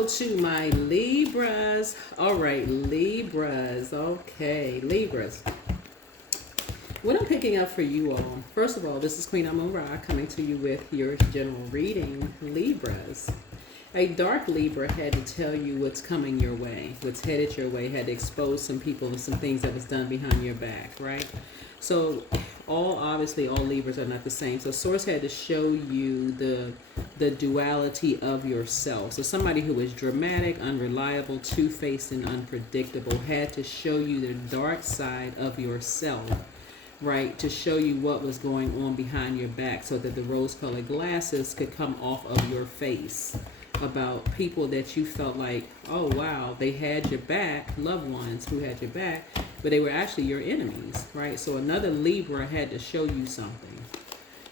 Hello to my Libras. All right, Libras. Okay, Libras. What I'm picking up for you all, first of all, this is Queen Amun Ra coming to you with your general reading, Libras. A dark Libra had to tell you what's coming your way, what's headed your way, had to expose some people and some things that was done behind your back, right? So obviously all Libras are not the same. So Source had to show you the duality of yourself. So somebody who is dramatic, unreliable, two-faced, and unpredictable had to show you the dark side of yourself, right? To show you what was going on behind your back so that the rose-colored glasses could come off of your face about people that you felt like, oh wow, they had your back, loved ones who had your back, but they were actually your enemies, right? So another Libra had to show you something.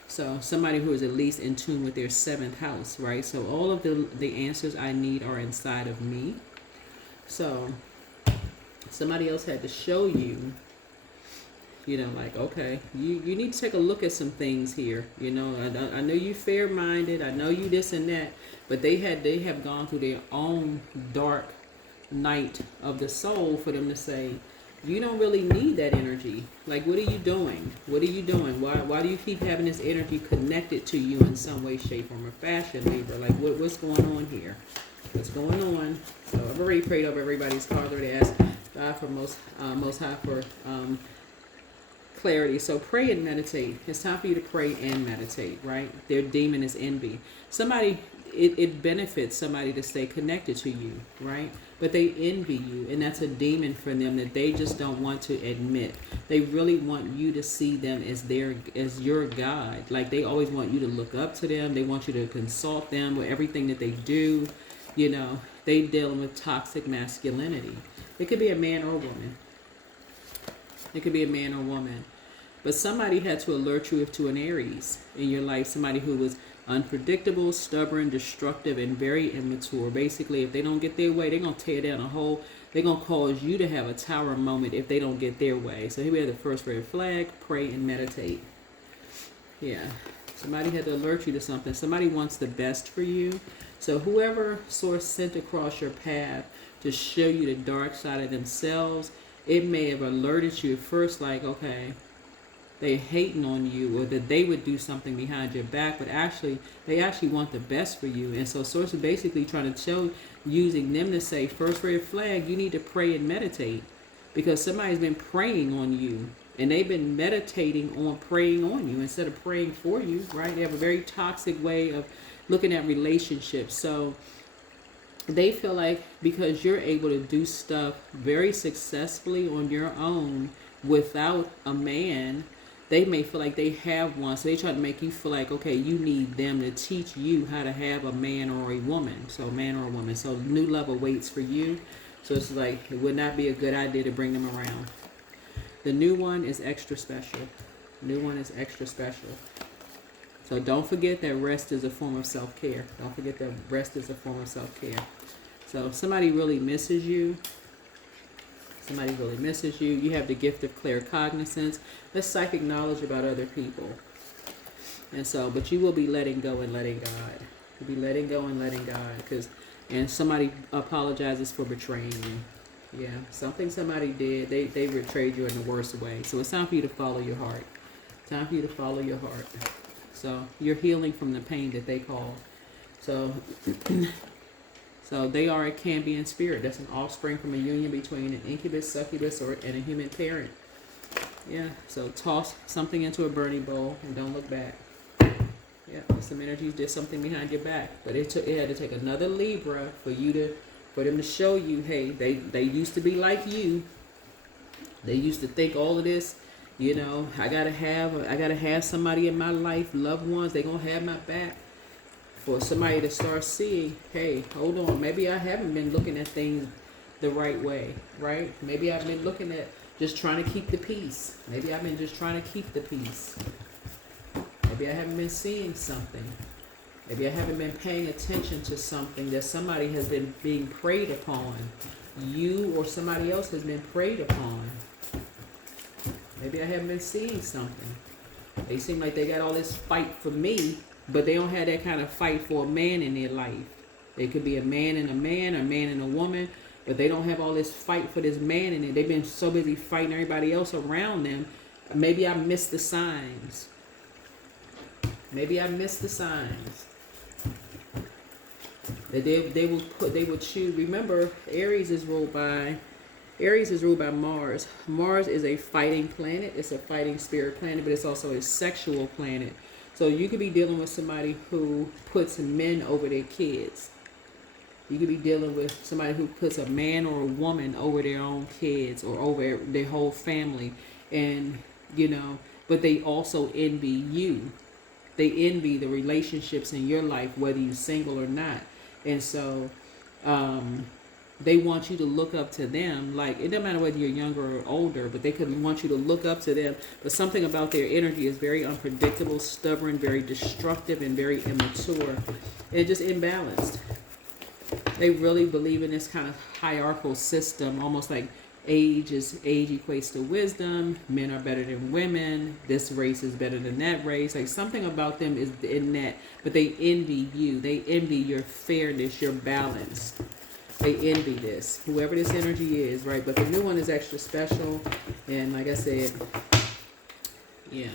So somebody who is at least in tune with their seventh house, right? So all of the answers I need are inside of me. So somebody else had to show you, like, okay, you need to take a look at some things here. I know you fair-minded, I know you this and that, but they have gone through their own dark night of the soul for them to say, you don't really need that energy. Like, what are you doing? What are you doing? Why do you keep having this energy connected to you in some way, shape, form, or fashion, Libra? Like, what's going on here? What's going on? So I've already prayed over everybody's cards. Already asked God for most high for clarity. So pray and meditate. It's time for you to pray and meditate, right? Their demon is envy. It benefits somebody to stay connected to you, right? But they envy you, and that's a demon for them that they just don't want to admit. They really want you to see them as your God. Like, they always want you to look up to them. They want you to consult them with everything that they do. They dealing with toxic masculinity. It could be a man or a woman. It could be a man or woman. But somebody had to alert you to an Aries in your life. Somebody who was unpredictable, stubborn, destructive, and very immature. Basically, if they don't get their way, they're going to tear down a whole. They're going to cause you to have a tower moment if they don't get their way. So here we have the first red flag. Pray and meditate. Yeah. Somebody had to alert you to something. Somebody wants the best for you. So whoever Source sent across your path to show you the dark side of themselves, it may have alerted you at first like, okay, they hating on you, or that they would do something behind your back, but they actually want the best for you. And so Source is basically trying to show, using them to say, first red flag, you need to pray and meditate, because somebody's been preying on you, and they've been meditating on preying on you instead of praying for you, right? They have a very toxic way of looking at relationships. So they feel like because you're able to do stuff very successfully on your own without a man, they may feel like they have one. So they try to make you feel like, okay, you need them to teach you how to have a man or a woman. So a man or a woman. So new love awaits for you. So it's like, it would not be a good idea to bring them around. The new one is extra special. New one is extra special. So don't forget that rest is a form of self-care. Don't forget that rest is a form of self-care. So if somebody really misses you, you have the gift of claircognizance, that's psychic knowledge about other people. And so, but you will be letting go and letting God. You'll be letting go and letting God. And somebody apologizes for betraying you. Yeah, something somebody did, they betrayed you in the worst way. So it's time for you to follow your heart. Time for you to follow your heart. So you're healing from the pain that they caused. So they are a Cambian spirit. That's an offspring from a union between an incubus, succubus, and a human parent. Yeah, so toss something into a burning bowl and don't look back. Yeah, some energies did something behind your back. But it had to take another Libra for them to show you, hey, they used to be like you. They used to think all of this, I gotta have somebody in my life, loved ones, they gonna have my back. For somebody to start seeing, hey, hold on, maybe I haven't been looking at things the right way, right? Maybe I've been looking at just trying to keep the peace. Maybe I've been just trying to keep the peace. Maybe I haven't been seeing something. Maybe I haven't been paying attention to something that somebody has been being preyed upon. You or somebody else has been preyed upon. Maybe I haven't been seeing something. They seem like they got all this fight for me, but they don't have that kind of fight for a man in their life. It could be a man and a man, a man and a woman, but they don't have all this fight for this man in it. They've been so busy fighting everybody else around them. Maybe I missed the signs. Maybe I missed the signs. That they will choose. Remember, Aries is ruled by Mars. Mars is a fighting planet. It's a fighting spirit planet, but it's also a sexual planet. So you could be dealing with somebody who puts men over their kids. You could be dealing with somebody who puts a man or a woman over their own kids or over their whole family. And, but they also envy you. They envy the relationships in your life, whether you're single or not. And so they want you to look up to them. Like, it doesn't matter whether you're younger or older, but they could want you to look up to them. But something about their energy is very unpredictable, stubborn, very destructive, and very immature. And just imbalanced. They really believe in this kind of hierarchical system, almost like age equates to wisdom. Men are better than women. This race is better than that race. Like, something about them is in that. But they envy you. They envy your fairness, your balance. They envy this, whoever this energy is, right? But the new one is extra special. And like I said, yeah,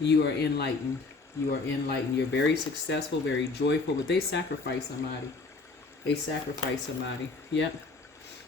you are enlightened. You are enlightened. You're very successful, very joyful, but they sacrifice somebody. They sacrifice somebody. Yep.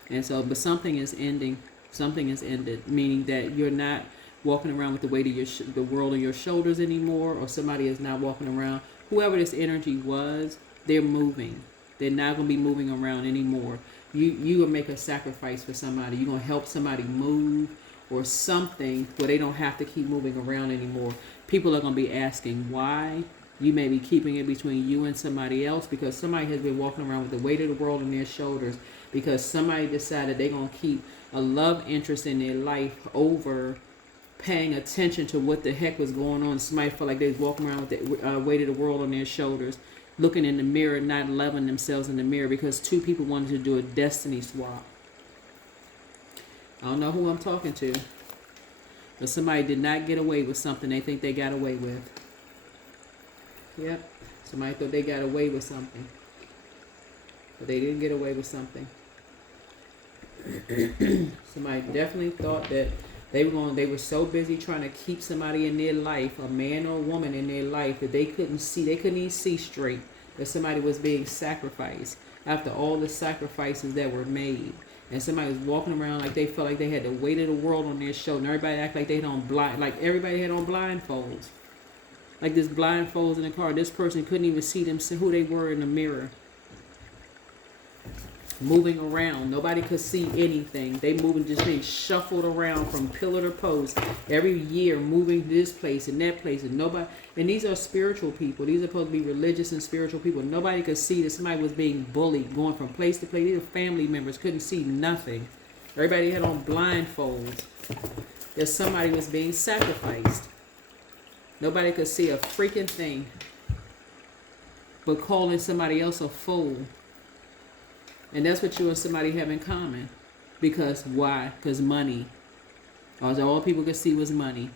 And so, but something is ending. Something is ended, meaning that you're not walking around with the weight of the world on your shoulders anymore, or somebody is not walking around. Whoever this energy was, they're moving. They're not going to be moving around anymore. You will make a sacrifice for somebody. You're going to help somebody move or something where they don't have to keep moving around anymore. People are going to be asking why. You may be keeping it between you and somebody else because somebody has been walking around with the weight of the world on their shoulders because somebody decided they're going to keep a love interest in their life over paying attention to what the heck was going on. Somebody felt like they was walking around with the weight of the world on their shoulders, looking in the mirror, not loving themselves in the mirror because two people wanted to do a destiny swap. I don't know who I'm talking to, but somebody did not get away with something they think they got away with. Yep, somebody thought they got away with something, but they didn't get away with something. Somebody definitely thought that they were so busy trying to keep somebody in their life, a man or a woman in their life, that they couldn't even see straight that somebody was being sacrificed after all the sacrifices that were made. And somebody was walking around like they felt like they had the weight of the world on their shoulder. And everybody act like they had on everybody had on blindfolds. Like this blindfolds in the car. This person couldn't even see who they were in the mirror. Moving around. Nobody could see anything. They moving, just being shuffled around from pillar to post. Every year moving this place and that place. And nobody, and these are spiritual people. These are supposed to be religious and spiritual people. Nobody could see that somebody was being bullied, going from place to place. These are family members. Couldn't see nothing. Everybody had on blindfolds. That somebody was being sacrificed. Nobody could see a freaking thing. But calling somebody else a fool. And that's what you and somebody have in common. Because why? Because money. All people could see was money.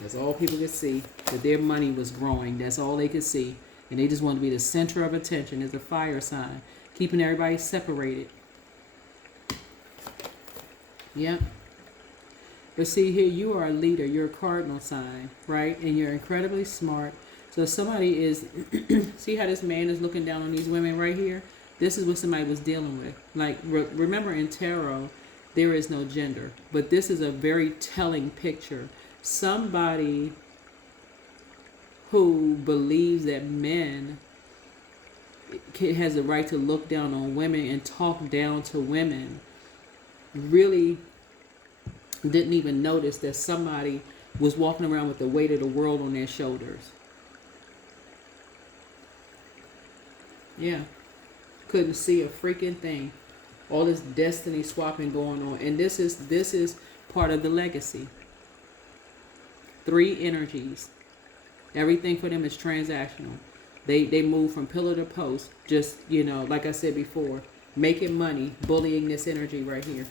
That's all people could see. That their money was growing. That's all they could see. And they just wanted to be the center of attention as a fire sign. Keeping everybody separated. Yep. But see here, you are a leader. You're a cardinal sign, right? And you're incredibly smart. So somebody is, see how this man is looking down on these women right here? This is what somebody was dealing with. Like, remember in tarot, there is no gender. But this is a very telling picture. Somebody who believes that men has the right to look down on women and talk down to women really didn't even notice that somebody was walking around with the weight of the world on their shoulders. Yeah. Couldn't see a freaking thing. All this destiny swapping going on. And this is part of the legacy. 3 energies. Everything for them is transactional. They move from pillar to post. Just, like I said before, making money, bullying this energy right here.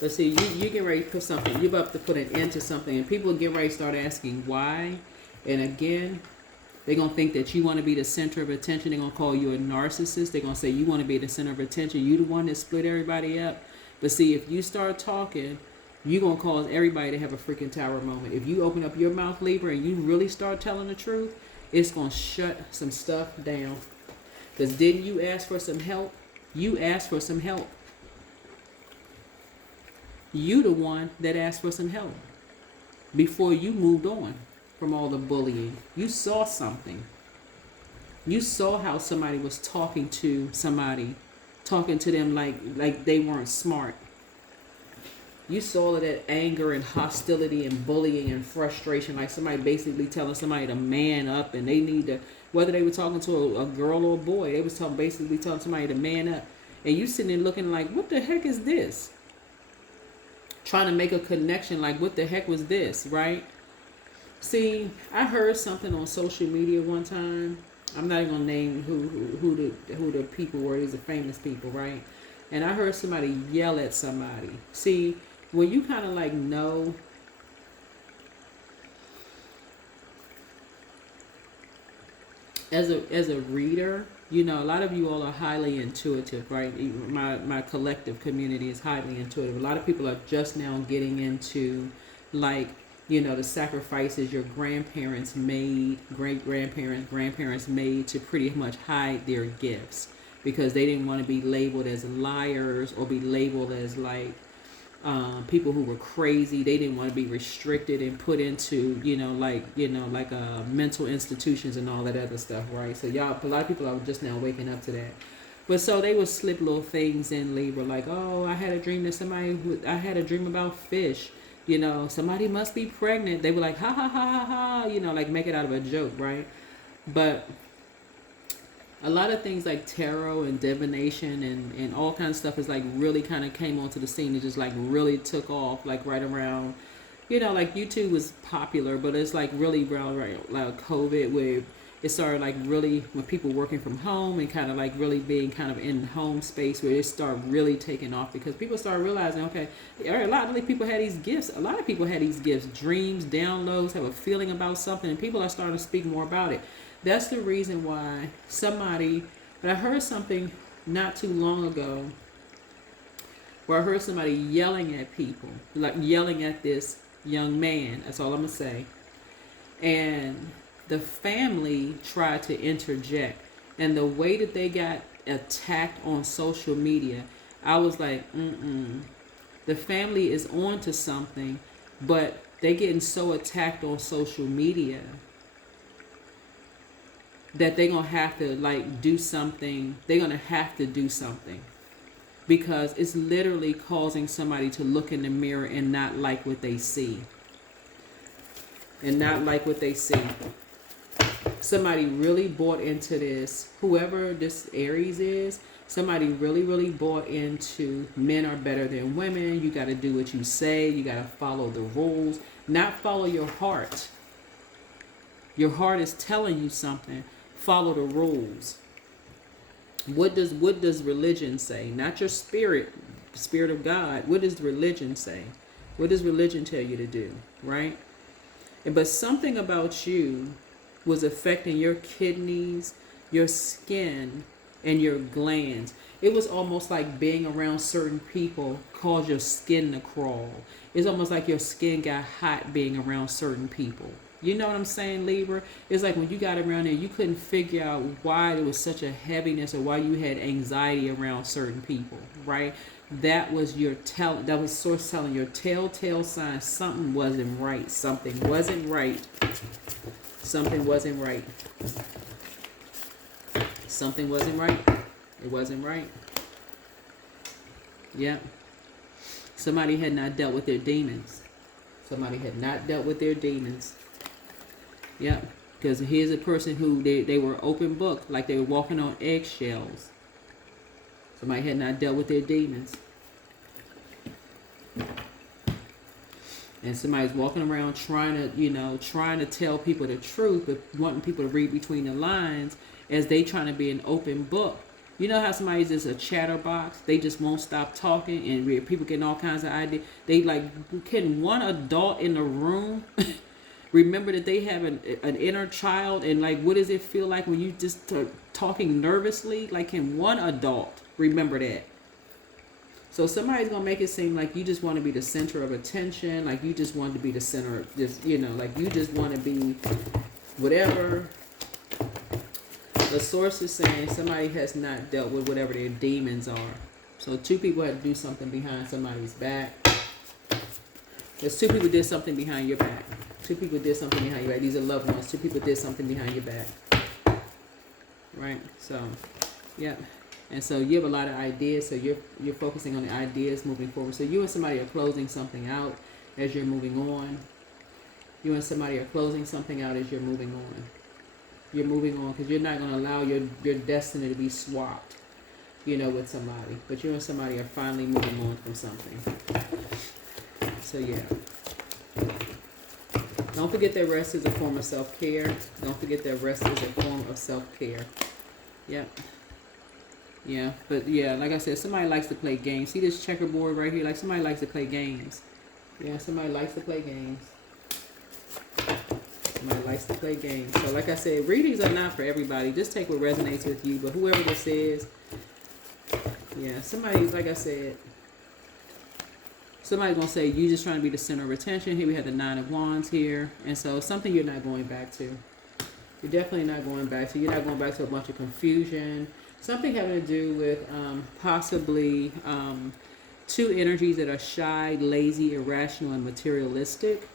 But see, you get ready to put something, you're about to put an end to something, and people get ready to start asking why. And again, they're going to think that you want to be the center of attention. They're going to call you a narcissist. They're going to say you want to be the center of attention. You the one that split everybody up. But see, if you start talking, you're going to cause everybody to have a freaking tower moment. If you open up your mouth, Libra, and you really start telling the truth, it's going to shut some stuff down. Because didn't you ask for some help? You asked for some help. You the one that asked for some help before you moved on from all the bullying. You saw something. You saw how somebody was talking to somebody, talking to them like they weren't smart. You saw all of that anger and hostility and bullying and frustration, like somebody basically telling somebody to man up, and they need to, whether they were talking to a girl or a boy, they was basically telling somebody to man up. And you sitting there looking like, what the heck is this? Trying to make a connection like, what the heck was this, right? See, I heard something on social media one time. I'm not even gonna name who the people were. These are famous people, right? And I heard somebody yell at somebody. See, when you kind of like know, as a reader, you know, a lot of you all are highly intuitive, right? My collective community is highly intuitive. A lot of people are just now getting into, like, you know, the sacrifices your grandparents made, grandparents made to pretty much hide their gifts, because they didn't want to be labeled as liars or be labeled as like people who were crazy. They didn't want to be restricted and put into, like mental institutions and all that other stuff, right? So a lot of people are just now waking up to that. But so they would slip little things in, Libra, like, oh, I had a dream that I had a dream about fish. You know, somebody must be pregnant. They were like, ha, ha, ha, ha, ha, you know, like make it out of a joke, right? But a lot of things like tarot and divination and all kinds of stuff is like really kind of came onto the scene and just like really took off, like right around, you know, like YouTube was popular, but it's like really around like COVID, where it started like really when people working from home and kind of like really being kind of in home space, where it started really taking off, because people started realizing, okay, a lot of people had these gifts. A lot of people had these gifts, dreams, downloads, have a feeling about something, and people are starting to speak more about it. That's the reason why but I heard something not too long ago where I heard somebody yelling at people, like yelling at this young man. That's all I'm going to say. And the family tried to interject. And the way that they got attacked on social media, I was like, the family is on to something, but they getting so attacked on social media that they're going to have to like do something. They're going to have to do something, because it's literally causing somebody to look in the mirror and not like what they see. Somebody really bought into this. Whoever this Aries is, somebody really, really bought into men are better than women. You got to do what you say. You got to follow the rules, not follow your heart. Your heart is telling you something. Follow the rules. What does religion say? Not your spirit, the spirit of God. What does religion say? What does religion tell you to do, right? But something about you was affecting your kidneys, your skin, and your glands. It was almost like being around certain people caused your skin to crawl. It's almost like your skin got hot being around certain people. You know what I'm saying, Libra? It's like when you got around there, you couldn't figure out why there was such a heaviness or why you had anxiety around certain people, right? That was source telling your telltale sign something wasn't right. Something wasn't right. Something wasn't right. Something wasn't right. It wasn't right. Yeah. Somebody had not dealt with their demons. Somebody had not dealt with their demons. Yeah. Because here's a person who they were open book, like they were walking on eggshells. Somebody had not dealt with their demons. And somebody's walking around trying to tell people the truth, but wanting people to read between the lines as they trying to be an open book. You know how somebody's just a chatterbox? They just won't stop talking, and people getting all kinds of ideas. They like, can one adult in the room remember that they have an inner child, and like, what does it feel like when you just talking nervously? Like, can one adult remember that? So somebody's gonna make it seem like you just want to be the center of attention, like you just want to be the center of just, like you just want to be whatever. The source is saying somebody has not dealt with whatever their demons are. So two people had to do something behind somebody's back. There's two people did something behind your back. Two people did something behind your back. These are loved ones. Two people did something behind your back. Right? So, yeah. And so you have a lot of ideas. So you're focusing on the ideas moving forward. So you and somebody are closing something out as you're moving on. You and somebody are closing something out as you're moving on. You're moving on because you're not going to allow your destiny to be swapped, with somebody. But you and somebody are finally moving on from something. So, yeah. Don't forget that rest is a form of self-care. Don't forget that rest is a form of self-care. Yep. Yeah, but yeah, like I said, somebody likes to play games. See this checkerboard right here? Like somebody likes to play games. Yeah, somebody likes to play games. Somebody likes to play games. So like I said, readings are not for everybody. Just take what resonates with you. But whoever this is, yeah, somebody, like I said, somebody's going to say, you just trying to be the center of attention. Here we have the 9 of Wands here. And so something you're not going back to. You're definitely not going back to. You're not going back to a bunch of confusion. Something having to do with possibly two energies that are shy, lazy, irrational, and materialistic.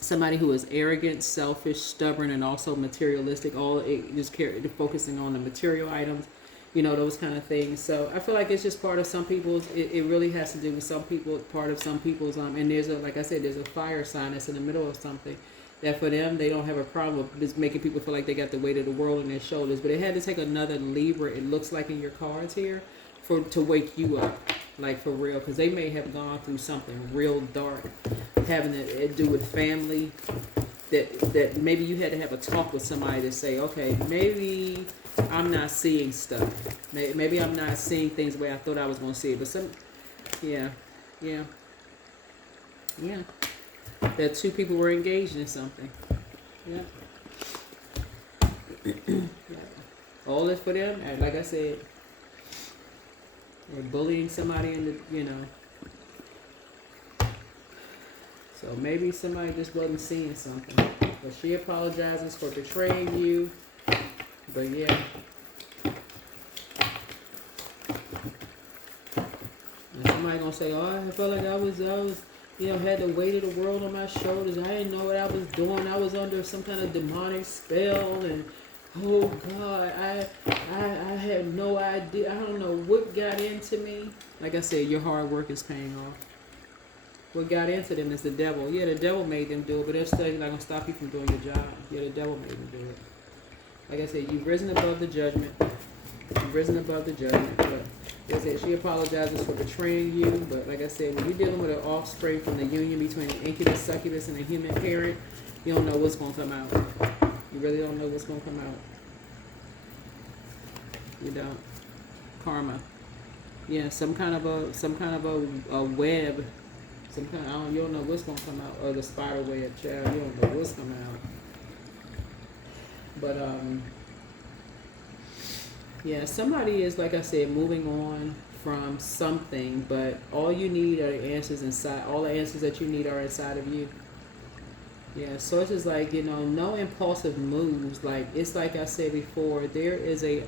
Somebody who is arrogant, selfish, stubborn, and also materialistic. All it just focusing on the material items, those kind of things. So I feel like it's just part of some people's. It really has to do with some people. Part of some people's. And there's like I said, there's a fire sign that's in the middle of something. That for them, they don't have a problem with just making people feel like they got the weight of the world on their shoulders. But it had to take another Libra, it looks like in your cards here, to wake you up, like for real. Because they may have gone through something real dark, having to do with family, that maybe you had to have a talk with somebody to say, okay, maybe I'm not seeing stuff. Maybe I'm not seeing things the way I thought I was going to see it. But yeah. That two people were engaged in something. Yeah. All this for them. And like I said, they're bullying somebody in the, So maybe somebody just wasn't seeing something. But she apologizes for betraying you. But yeah. And somebody gonna say, oh, I felt like I was had the weight of the world on my shoulders. I didn't know what I was doing. I was under some kind of demonic spell, and oh God, I had no idea. I don't know what got into me. Like I said, your hard work is paying off. What got into them is the devil. Yeah, the devil made them do it, but that's still not gonna stop you from doing your job. Yeah, the devil made them do it. Like I said, you've risen above the judgment. You've risen above the judgment, but like I said, she apologizes for betraying you, but like I said, when you're dealing with an offspring from the union between an incubus, succubus, and a human parent, you don't know what's going to come out. You really don't know what's going to come out. You don't. Karma. Yeah, some kind of a web. You don't know what's going to come out, or the spider web, child. You don't know what's coming out. But yeah, somebody is, like I said, moving on from something, but all you need are the answers inside. All the answers that you need are inside of you. Yeah, so it's just like, no impulsive moves. Like, it's like I said before, there is a,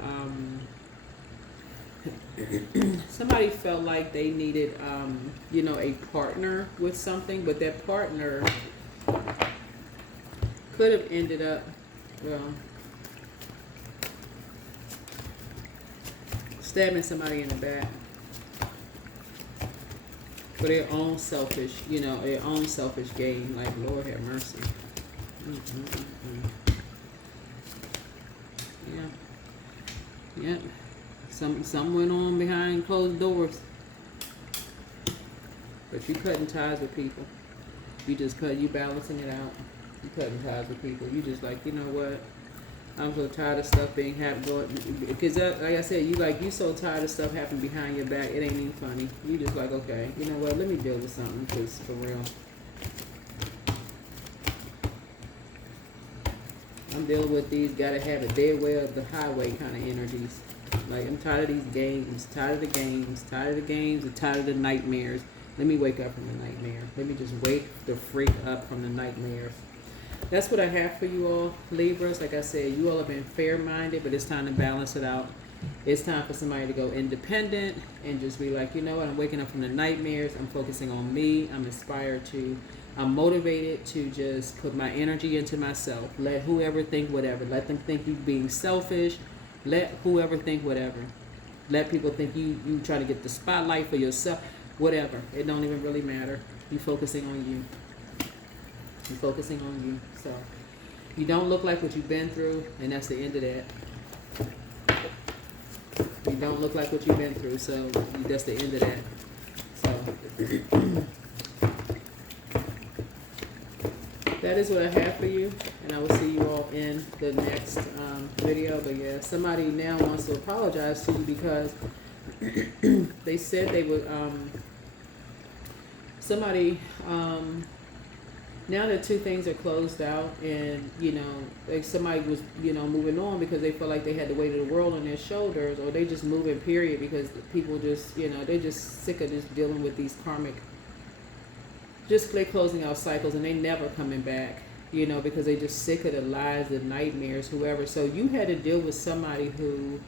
somebody felt like they needed, a partner with something, but that partner could have ended up, stabbing somebody in the back for their own selfish, their own selfish gain. Like, Lord have mercy. Yeah. Some went on behind closed doors. But you cutting ties with people. You balancing it out. You cutting ties with people. You just like, you know what? I'm so tired of stuff being happening. Because like I said, you so tired of stuff happening behind your back. It ain't even funny. You just like, okay, you know what? Let me deal with something. Because for real, I'm dealing with these gotta have it their way of the highway kind of energies. Like, I'm tired of these games, tired of the games, and tired of the nightmares. Let me wake up from the nightmare. Let me just wake the freak up from the nightmares. That's what I have for you all, Libras. Like I said, you all have been fair-minded, but it's time to balance it out. It's time for somebody to go independent and just be like, you know what, I'm waking up from the nightmares. I'm focusing on me. I'm motivated to just put my energy into myself. Let whoever think whatever. Let them think you being selfish. Let whoever think whatever. Let people think you try to get the spotlight for yourself. Whatever. It don't even really matter. You focusing on you. You're focusing on you. So you don't look like what you've been through, and that's the end of that. You don't look like what you've been through, so that's the end of that. So that is what I have for you, and I will see you all in the next video. But yeah, somebody now wants to apologize to you because they said they would, now that two things are closed out, and like somebody was moving on because they felt like they had the weight of the world on their shoulders, or they just moving period because people just they're just sick of just dealing with these karmic, just they closing out cycles, and they never coming back, because they just sick of the lies, the nightmares, whoever. So you had to deal with somebody who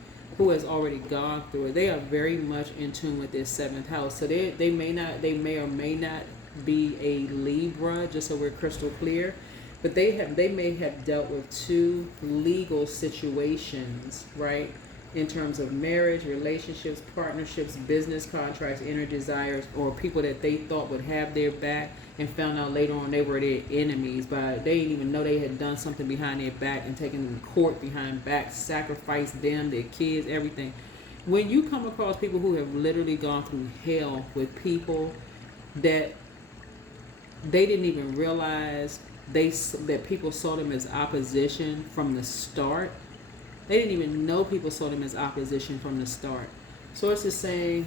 has already gone through it. They are very much in tune with their seventh house. So they may or may not be a Libra, just so we're crystal clear, but they may have dealt with two legal situations, right? In terms of marriage, relationships, partnerships, business contracts, inner desires, or people that they thought would have their back and found out later on they were their enemies, but they didn't even know they had done something behind their back and taken them to court behind back, sacrificed them, their kids, everything. When you come across people who have literally gone through hell with people that they didn't even realize that people saw them as opposition from the start. They didn't even know people saw them as opposition from the start. Source is saying,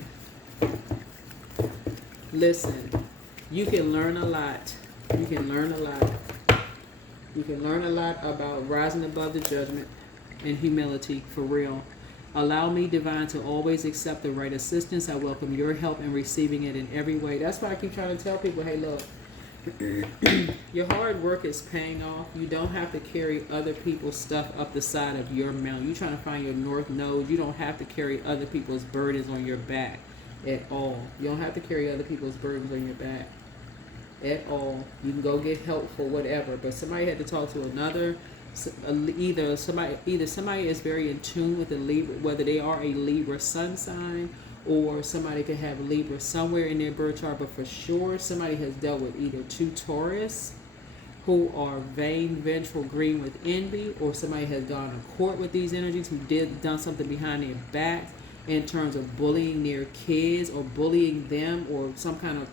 listen, you can learn a lot. You can learn a lot. You can learn a lot about rising above the judgment and humility, for real. Allow me, divine, to always accept the right assistance. I welcome your help in receiving it in every way. That's why I keep trying to tell people, hey, look, your hard work is paying off. You don't have to carry other people's stuff up the side of your mountain. You're trying to find your north node. You don't have to carry other people's burdens on your back at all. You don't have to carry other people's burdens on your back at all. You can go get help for whatever, but somebody had to talk to another. Either somebody is very in tune with the Libra, whether they are a Libra sun sign, or somebody could have Libra somewhere in their birth chart, but for sure somebody has dealt with either two Taurus who are vain, vengeful, green with envy, or somebody has gone to court with these energies who done something behind their back in terms of bullying their kids or bullying them, or something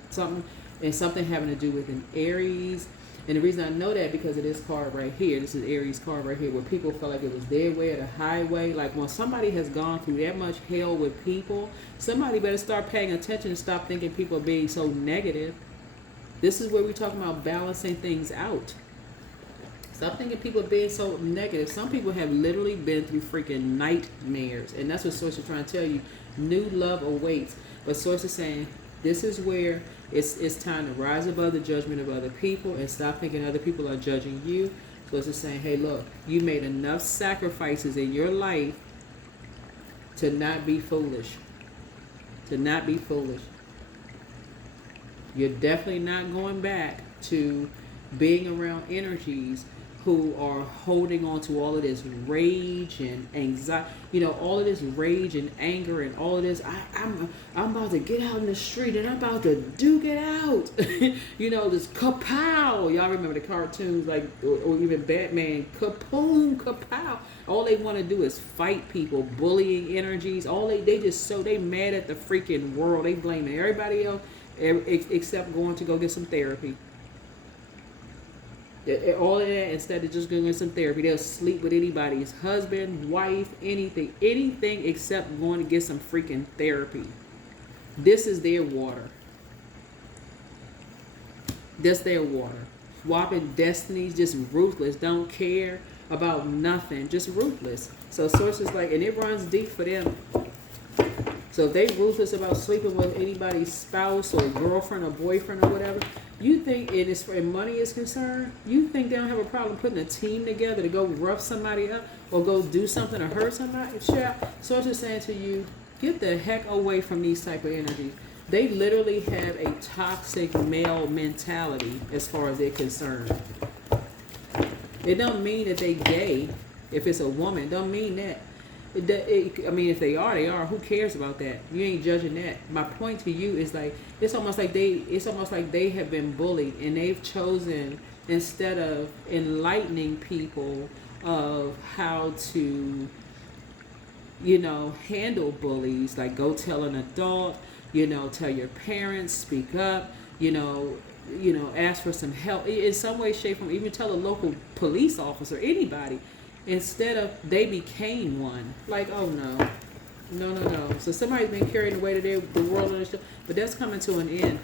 having to do with an Aries. And the reason I know that because of this card right here, this is Aries card right here, where people felt like it was their way or the highway. Like when somebody has gone through that much hell with people, somebody better start paying attention and stop thinking people are being so negative. This is where we're talking about balancing things out. Stop thinking people are being so negative. Some people have literally been through freaking nightmares. And that's what Source is trying to tell you. New love awaits. But Source is saying, this is where it's time to rise above the judgment of other people and stop thinking other people are judging you. So it's just saying, hey, look, you made enough sacrifices in your life to not be foolish. To not be foolish. You're definitely not going back to being around energies who are holding on to all of this rage and anxiety, all of this rage and anger and all of this. I'm about to get out in the street and I'm about to duke it out. This kapow. Y'all remember the cartoons, like, or even Batman, kapoom, kapow. All they want to do is fight people, bullying energies. They mad at the freaking world. They blaming everybody else except going to go get some therapy. All of that, instead of just going to some therapy, they'll sleep with anybody's husband, wife, anything except going to get some freaking therapy. This is their water. That's their water. Swapping destinies, just ruthless, don't care about nothing, just ruthless. So sources like, and it runs deep for them. So if they ruthless about sleeping with anybody's spouse or girlfriend or boyfriend or whatever, you think it is, for money is concerned, you think they don't have a problem putting a team together to go rough somebody up or go do something or hurt somebody? Sources saying to you, get the heck away from these type of energies. They literally have a toxic male mentality as far as they're concerned. It don't mean that they gay. If it's a woman, it don't mean that. I mean, if they are, they are. Who cares about that? You ain't judging that. My point to you is like, it's almost like they have been bullied, and they've chosen, instead of enlightening people of how to, handle bullies, like go tell an adult, tell your parents, speak up, ask for some help in some way, shape, or even tell a local police officer, anybody. Instead of, they became one. Like, oh no. No. So somebody's been carried away to the world, but that's coming to an end.